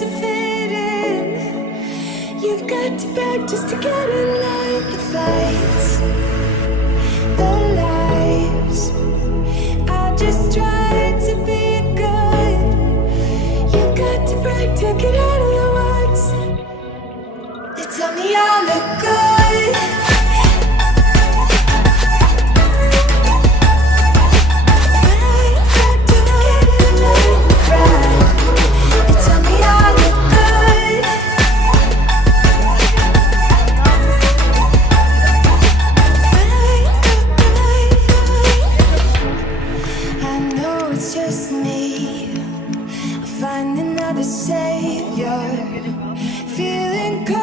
to fit in. You've got to beg just to get in line. The fights, the lies. I just tried to be good. You've got to brag to get out of the woods. They tell me I look good. Find another savior, feeling good.